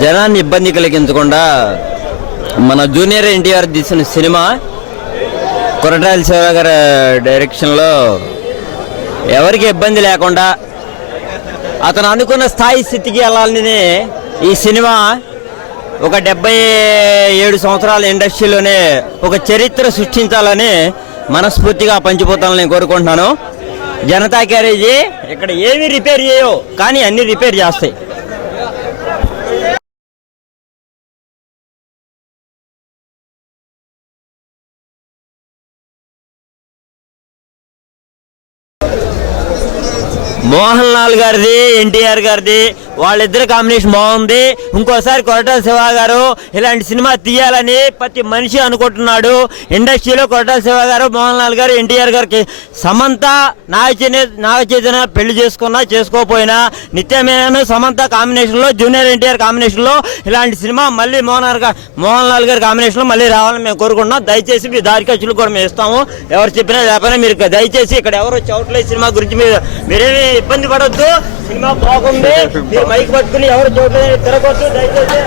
జనాన్ని ఇబ్బంది కలిగించకుండా మన జూనియర్ ఎన్టీఆర్ తీసిన సినిమా కొరటాల శివ గారి డైరెక్షన్లో ఎవరికి ఇబ్బంది లేకుండా అతను అనుకున్న స్థాయి స్థితికి వెళ్ళాలని ఈ సినిమా ఒక 77 సంవత్సరాల ఇండస్ట్రీలోనే ఒక చరిత్ర సృష్టించాలని మనస్ఫూర్తిగా పంచిపోతానని కోరుకుంటున్నాను. జనతా గ్యారేజీ ఇక్కడ ఏమి రిపేర్ చేయవు కానీ అన్ని రిపేర్ చేస్తాయి. మోహన్ లాల్ గారిది, ఎన్టీఆర్ గారిది వాళ్ళిద్దరి కాంబినేషన్ బాగుంది. ఇంకోసారి కొరటాల శివ గారు ఇలాంటి సినిమా తీయాలని ప్రతి మనిషి అనుకుంటున్నాడు. ఇండస్ట్రీలో కొరటాల శివ గారు, మోహన్ లాల్ గారు, ఎన్టీఆర్ గారికి సమంత నాగ చైతన్య పెళ్లి చేసుకున్నా చేసుకోకపోయినా నిత్యమేనను సమంత కాంబినేషన్లో, జూనియర్ ఎన్టీఆర్ కాంబినేషన్లో ఇలాంటి సినిమా మళ్ళీ మోహన్ లాల్ గారి కాంబినేషన్లో మళ్ళీ రావాలని మేము కోరుకుంటున్నాం. దయచేసి మీ దారి ఖర్చులు కూడా మేము ఇస్తాము. ఎవరు చెప్పినా లేకపోయినా మీరు దయచేసి ఇక్కడ ఎవరు చౌట్లే సినిమా గురించి మీరేమి ఇబ్బంది పడొద్దు. సినిమా బాగుంది, మీరు మైక్ పట్టుకుని ఎవరు చోట్ల తిరగొద్దు దయచేసి.